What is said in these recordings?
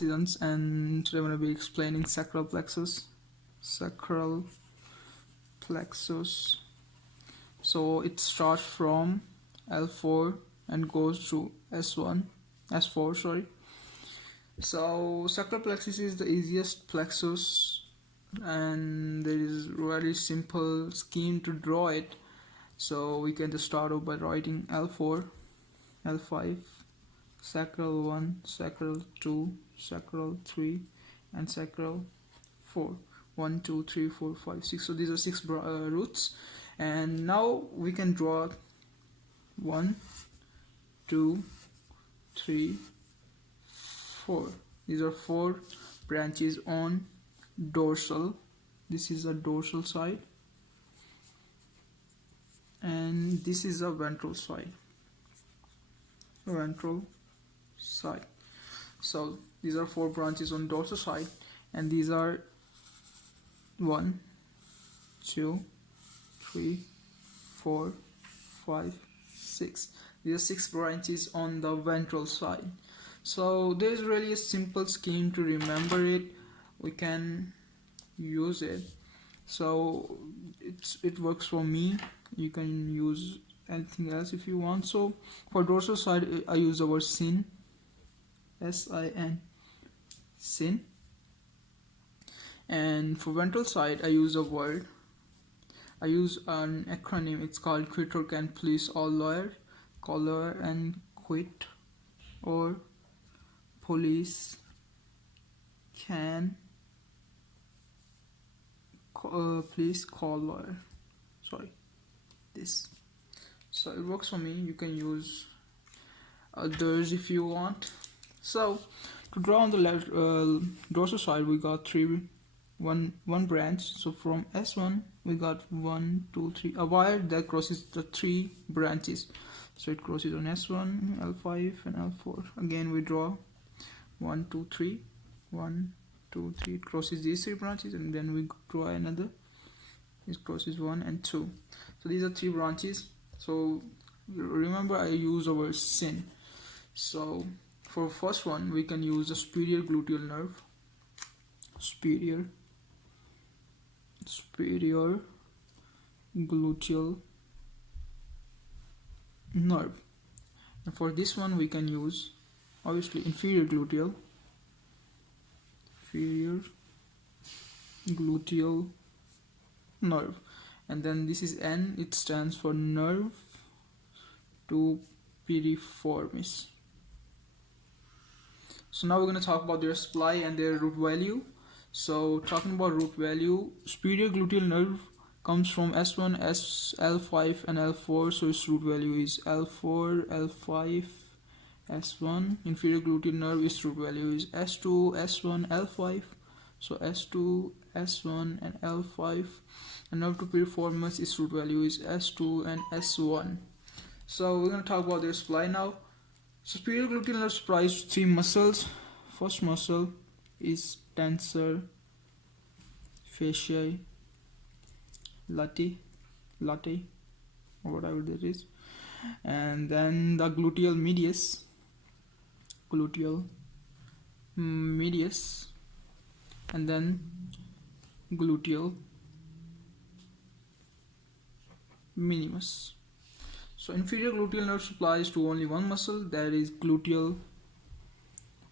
seasons, and today I'm going to be explaining sacral plexus. Sacral plexus. So it starts from L4 and goes to S4, sorry. So sacral plexus is the easiest plexus, and there is a very simple scheme to draw it. So we can just start off by writing L4, L5, sacral 1, sacral 2, sacral 3, and sacral 4. 1, 2, 3, 4, 5, 6. So these are 6 roots, and now we can draw 1, 2, 3, 4. These are 4 branches on dorsal. This is a dorsal side, and this is a ventral side. So these are 4 branches on dorsal side, and these are 1, 2, 3, 4, 5, 6. These are 6 branches on the ventral side. So there is really a simple scheme to remember it. We can use it. So it works for me. You can use anything else if you want. So for dorsal side, I use the word sin, S-I-N, sin. And for ventral side, I use an acronym. It's called quit or can please all lawyer, call lawyer, and quit or police can please call lawyer. Sorry, this. So it works for me. You can use others if you want. So to draw on the dorsal side, we got one branch. So from S1 we got 1, 2, 3, a wire that crosses the 3 branches. So it crosses on S1, L5, and L4. Again we draw 1, 2, 3, 1, 2, 3. It crosses these 3 branches, and then we draw another. It crosses 1 and 2. So these are 3 branches. So remember, I use the word sin. So for first one, we can use the superior gluteal nerve. Superior gluteal nerve. And for this one, we can use obviously inferior gluteal nerve. And then this is N. It stands for nerve to piriformis. So now we're going to talk about their supply and their root value. So talking about root value, superior gluteal nerve comes from S1, L5, and L4. So its root value is L4, L5, S1. Inferior gluteal nerve, its root value is S2, S1, L5. So S2, S1, and L5. And nerve to piriformis, its root value is S2 and S1. So we're going to talk about their supply now. Superior gluteal nerve supplies 3 muscles. First muscle is tensor fasciae latae, or whatever that is, and then the gluteal medius, and then gluteal minimus. So inferior gluteal nerve supplies to only one muscle, that is gluteal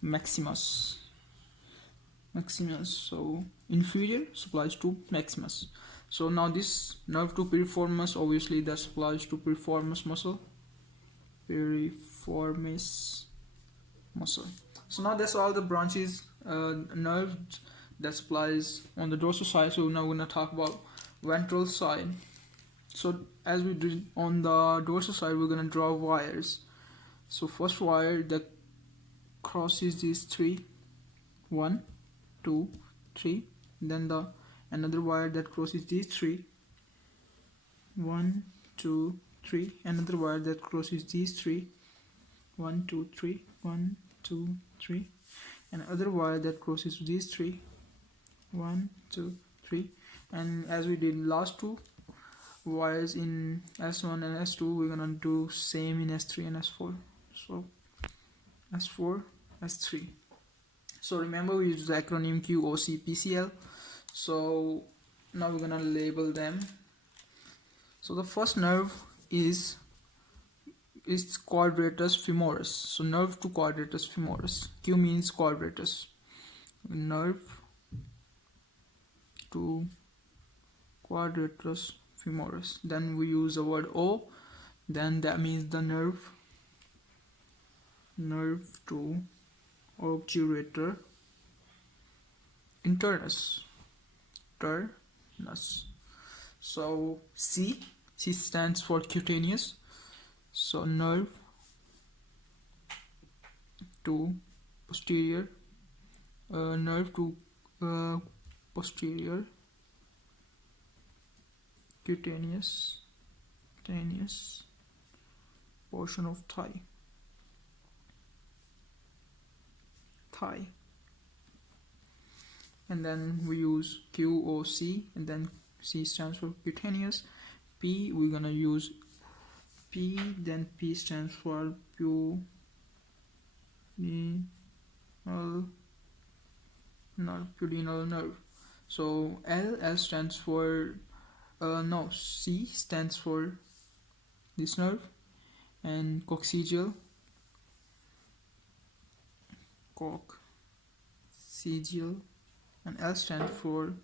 maximus. So inferior supplies to maximus. So now this nerve to piriformis, obviously that supplies to piriformis muscle. So now that's all the branches, nerves that supplies on the dorsal side. So now we're going to talk about ventral side. So as we did on the dorsal side, we're going to draw wires. So first wire that crosses these 3, 1, 2, 3. Then another wire that crosses these 3, 1, 2, 3. Another wire that crosses these 3, 1, 2, 3, 1, 2, 3. And other wire that crosses these 3, 1, 2, 3. And as we did last 2 wires in S1 and S2, we're gonna do same in S3 and S4. So S4, S3. So remember we use the acronym QOCPCL. So now we're gonna label them. So the first nerve is quadratus femoris. So nerve to quadratus femoris. Q means quadratus. Nerve to quadratus femoris. Then we use the word O. Then that means the nerve to obturator internus. So C stands for cutaneous. So nerve to posterior, posterior cutaneous portion of thigh. And then we use QOC, and then C stands for cutaneous. P, we're gonna use P, then P stands for pudendal nerve. So L stands for C stands for this nerve, and coccygeal, and L stands for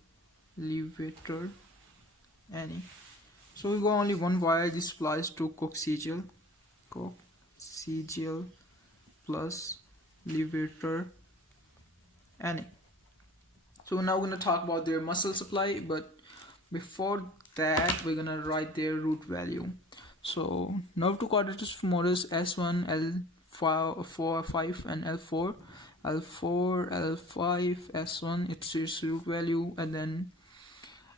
levator ani. So we got only one wire. This applies to coccygeal plus levator ani. So now we're going to talk about their muscle supply, but before that we're going to write their root value. So nerve to quadratus femoris S1, L4, 5 and L4, L5, S1, its root value, and then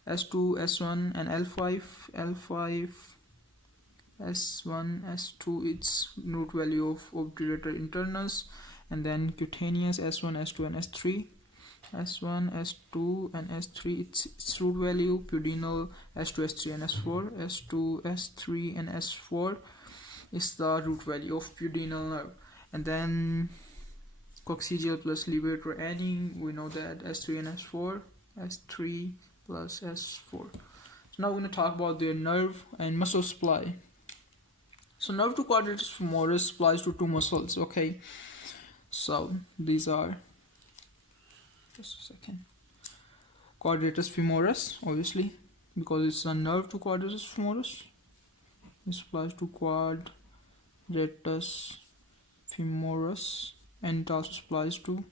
S2, S1 and L5, S1, S2, its root value of obturator internus, and then cutaneous S1, S2 and S3, S1, S2 and S3, its root value, pudendal S2, S3 and S4, S2, S3 and S4 is the root value of pudendal nerve. And then coccygeal plus levator ani, we know that S3 and S4, S3 plus S4. So now we're going to talk about their nerve and muscle supply. So nerve to quadratus femoris supplies to two muscles. Okay, so these are, just a second, quadratus femoris, obviously, because it's a nerve to quadratus femoris. It supplies to quadratus femoris, and it also supplies to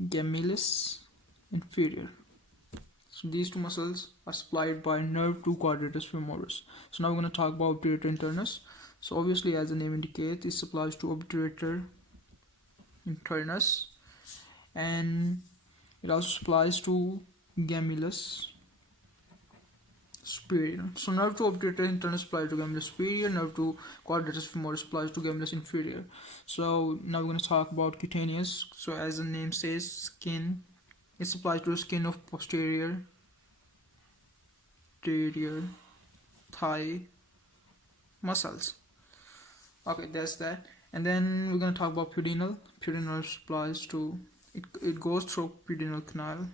gemellus inferior. So these two muscles are supplied by nerve to quadratus femoris. So now we're going to talk about obturator internus. So obviously, as the name indicates, it supplies to obturator internus, and it also supplies to gemellus superior. So nerve to obturator internus supplies to gemellus superior, nerve to quadratus femoris supplies to gemellus inferior. So now we're going to talk about cutaneous. So as the name says, skin, it supplies to the skin of posterior thigh muscles. Okay, that's that. And then we're going to talk about pudendal. Pudendal supplies to, it goes through pudendal canal,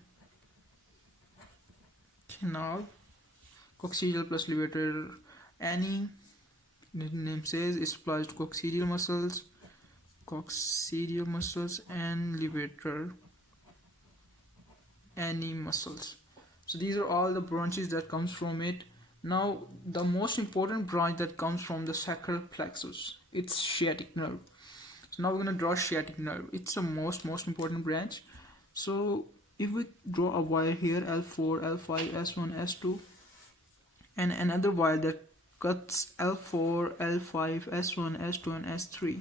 coccygeal plus levator ani, the name says it supplies to coccygeal muscles and levator ani muscles. So these are all the branches that comes from it. Now the most important branch that comes from the sacral plexus, it's sciatic nerve. So now we're going to draw sciatic nerve. It's the most important branch. So if we draw a wire here, L4, L5, S1, S2, and another wire that cuts L4, L5, S1, S2 and S3,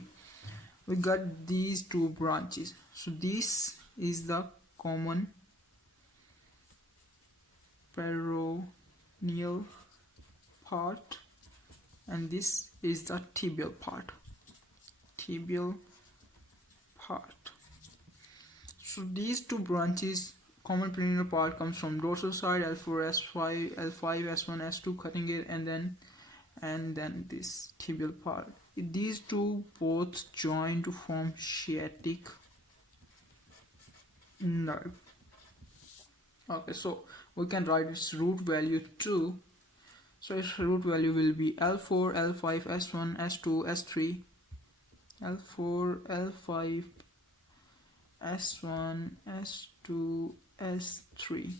we got these two branches. So this is the common peroneal part, and this is the tibial part. So these two branches, common peroneal part comes from dorsal side, L4, S5, L5, S1, S2, cutting it, and then this tibial part. These two both join to form sciatic nerve. Okay, so we can write its root value too. So its root value will be L4, L5, S1, S2, S3, L4, L5, S1, S2, S3.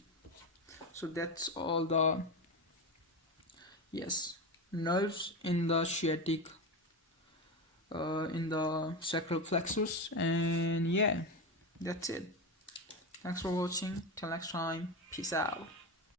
So that's all the, yes, nerves in the sciatic, in the sacral plexus. And yeah, that's it. Thanks for watching. Till next time. Peace out.